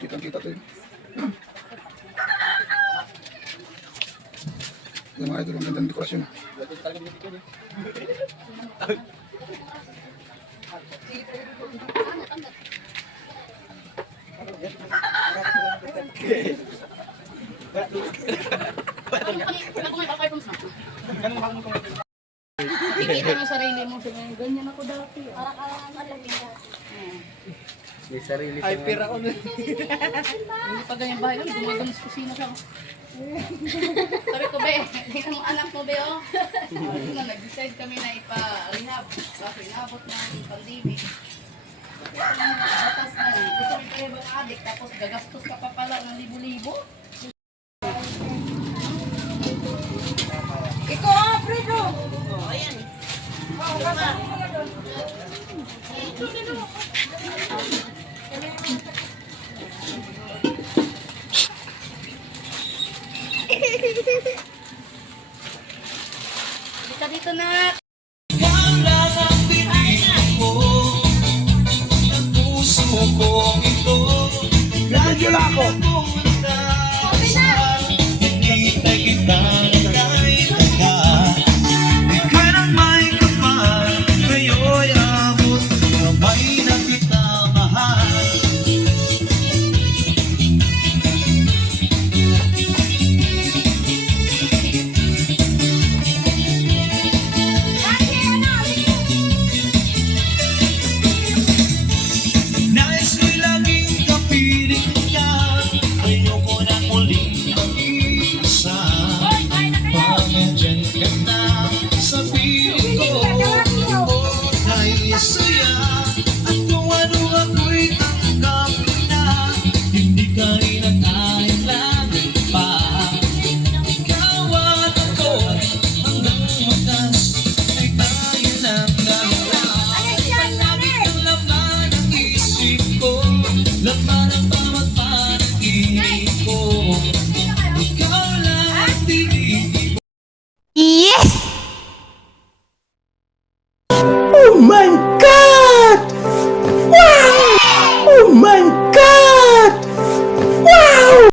Kitang-kita to yun. Yung mga idol, ang gandang dekorasyon. Ikita mo sarili mo. Ganyan ako dati. Para ka May sarili ay, pira ko na. Hindi pa ganyan bahay. Gumagamas kusina siya. Sabi ko, be, tingnan mo anak mo, be, oh. Nag-decide kami na ipa-rehab. Kasi inabot ng pandemic. Batas na, gusto mo pa ibang adik, tapos gagastos ka pa pala ng libo-libo. Ikaw, Alfredo! Oh, ayan. Oo, kasa. Dito na. Wala nang pinili mo ang puso kong ito. Medyo lang ako. Hinihintay kita kahit ka. Ikaw nang may kapal, ngayon abot kamay na kita mahal. Nais ko'y laging kapiling ka. Ayoko na muling mag-iisa. Pag-andyan ka na sa piling ko, ay saya. At kung ano ako'y tanggapin na, hindi ka rin at ayon pa. Ikaw at ako, hanggang wakas, ay tayo ng dalawa. Palagi kang laman ang isip ko, laman ang bawat panaginip ko. Ikaw lang ang tinitip. Yes! Oh my God! Wow! Oh my God! Wow!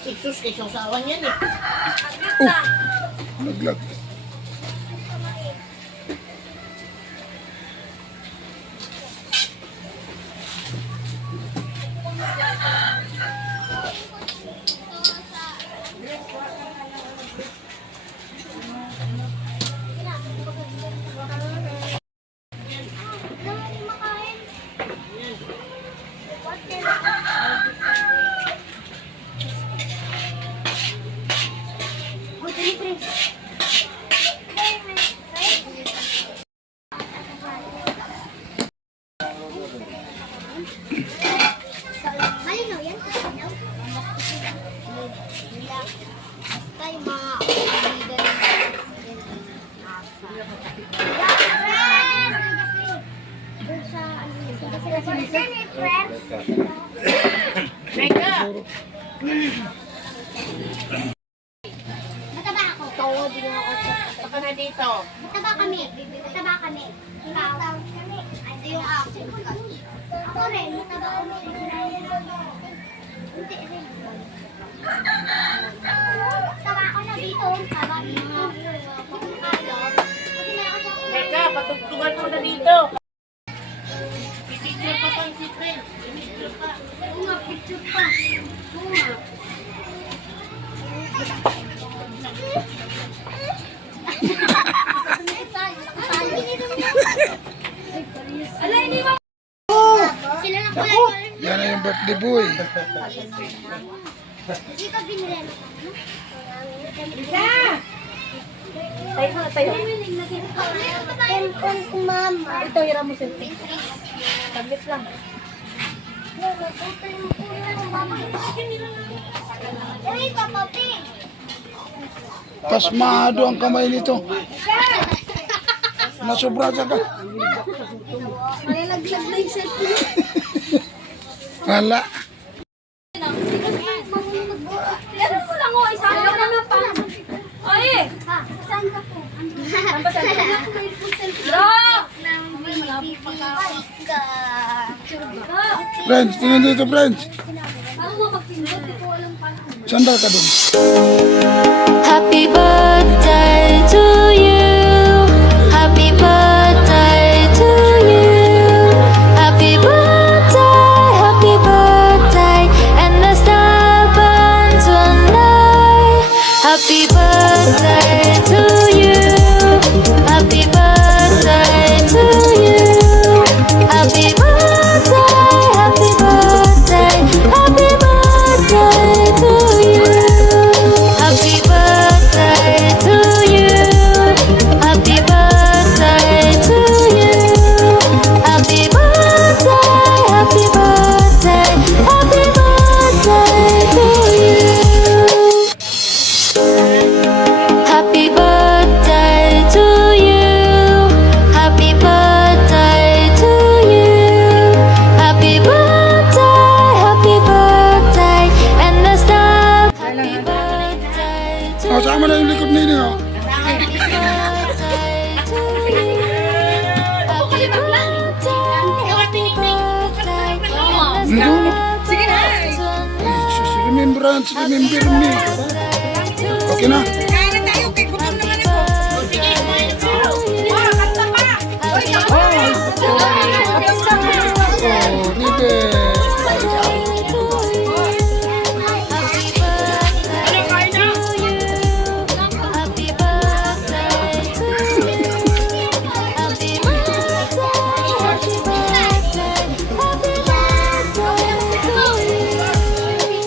Sus, kay sasawan yan eh. Naglag. Malinaw yan? Malinaw? Tayo mga Mega! mataba ako. Tawa din ako. Saka na dito. Mataba kami. Mataba kami. Ikaw. Ito yung ako. Ako rin. Mataba kami. Hindi rin. Mataba ako na dito. Mataba dito. Kasi malakas ako. Mega, patugtugan mo na dito. Ito. Oo nga, picture pa. Oo nga. Alay, hindi mo. Sila na kulay ko. Yan na yung birthday boy. Hindi ka binili na. Tayo na, tayo. Tempon ko, mama. Ito, hiram mo cellphone. Tablet lang. Uy, Papa Pig. Pasmado ang kamay nito. Nasobra siya ka. May laglag na yung cellphone. Wala. Ano po lang o, isang ka naman pa. Ay! Ha, saan ka po? Saan ba saan? Bro! Friends, tingnan dito friends. Paano mo magpindot? Hindi ko alam paano. Sandal ka dun. Happy birthday to you. Happy birthday to you. Happy birthday, and the star burns tonight. Happy birthday to you. Happy birthday to you. Happy birthday, happy birthday, happy birthday to you. Happy birthday to you. Happy birthday to you. Happy birthday, happy birthday, happy birthday to you. Happy birthday to you. Happy birthday to you. Happy birthday, and the star. Happy birthday to O, sama na yung likod nini o. Happy birthday to you. Happy birthday, happy birthday, and the Dulo. Sige na! Ay, sus, remembrance, remember me. Okay na. Kain na tayo, kay gutom naman ako. Wow, kanta pa! Uy, Oh, libe.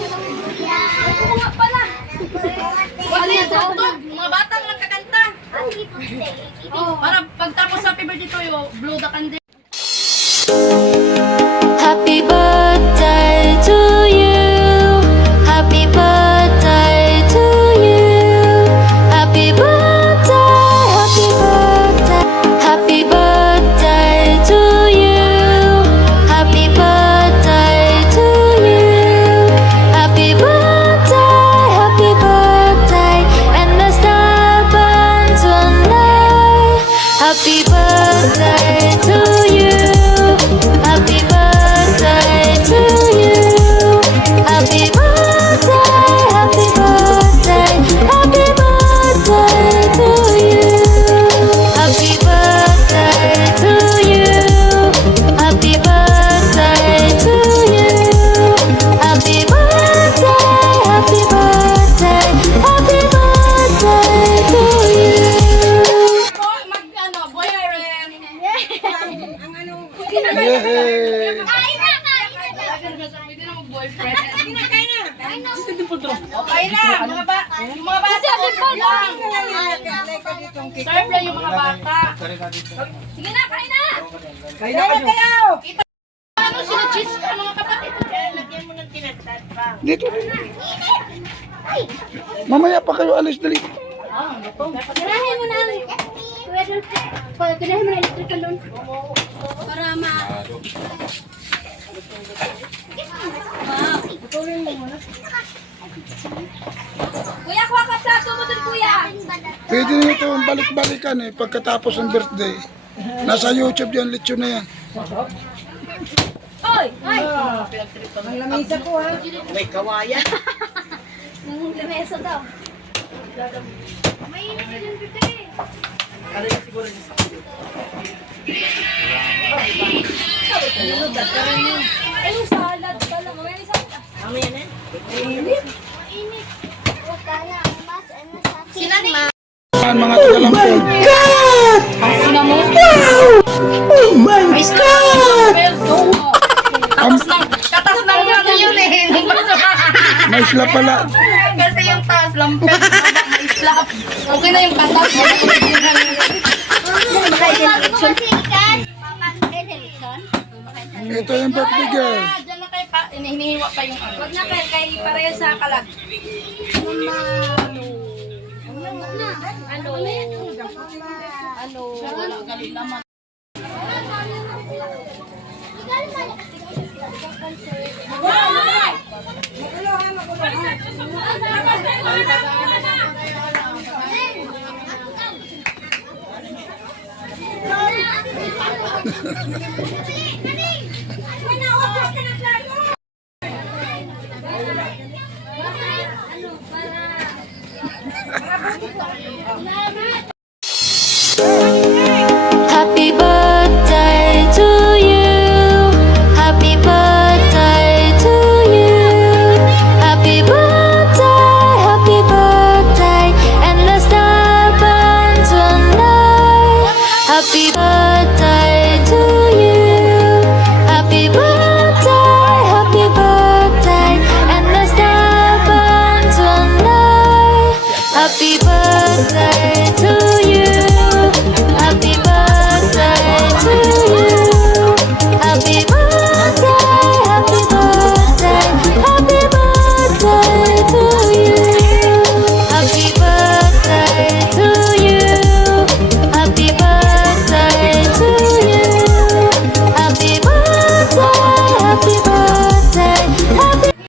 Oo nga pala. Wala yung tutok. Mga batang magkakanta. Happy birthday. Para pagtapos happy birthday to you, blow the candle. Happy birthday to you. Happy birthday to you. Happy birthday, happy birthday. Happy birthday to you. Happy birthday to you. Happy birthday, and the star burns tonight. Happy birthday to you. Happy birthday to you. Happy birthday, happy birthday, happy birthday to you. Happy birthday to you. Happy birthday to you. Happy birthday, happy birthday, happy birthday to you. Mag-ano, boyfriend. ang ano, Yay! Kain na, kain na. Pwede na mag-boyfriend. kain na, kain na. Okay na, mga yung mga bata ko lang. Nalagay ko dito ang cake. Serve lang yung mga bata. Sige na, kain na. Kain na kayo! Ano, sila cheese ka, mga kapatid. Dito. Mamaya pa kayo alis dali. Tirahin mo na ang tirahin mo na electrical doon. Para ma... Kuya, kuha ka plato mo dun, kuya. Pwede nito balik-balikan eh pagkatapos ng birthday. Nasa YouTube yan, lechon na yan. Oy! Ang lamisa ko ha. Yung lamesa daw. Mainit din dito eh. Ay, salad pala. May salad. Mamaya na. Init. Huwag ka na. Mas, ano sa akin? Sila ni Yan, mga Tagalampol. ang una mo. Oh my God! Katas ng ano yun eh. May isla pala. Kasi yung taas lampet, ma-islap. Okay na yung patas. Ito yung birthday girl. Diyan na kayo pa, hinihiwa pa yung ano. Huwag na kay pareha sa kalag. Wala, galing naman. Happy birthday to you. Happy birthday to you. Happy birthday, and the star burn tonight. Happy birthday to you. Happy birthday, and the star burn tonight. Happy birthday.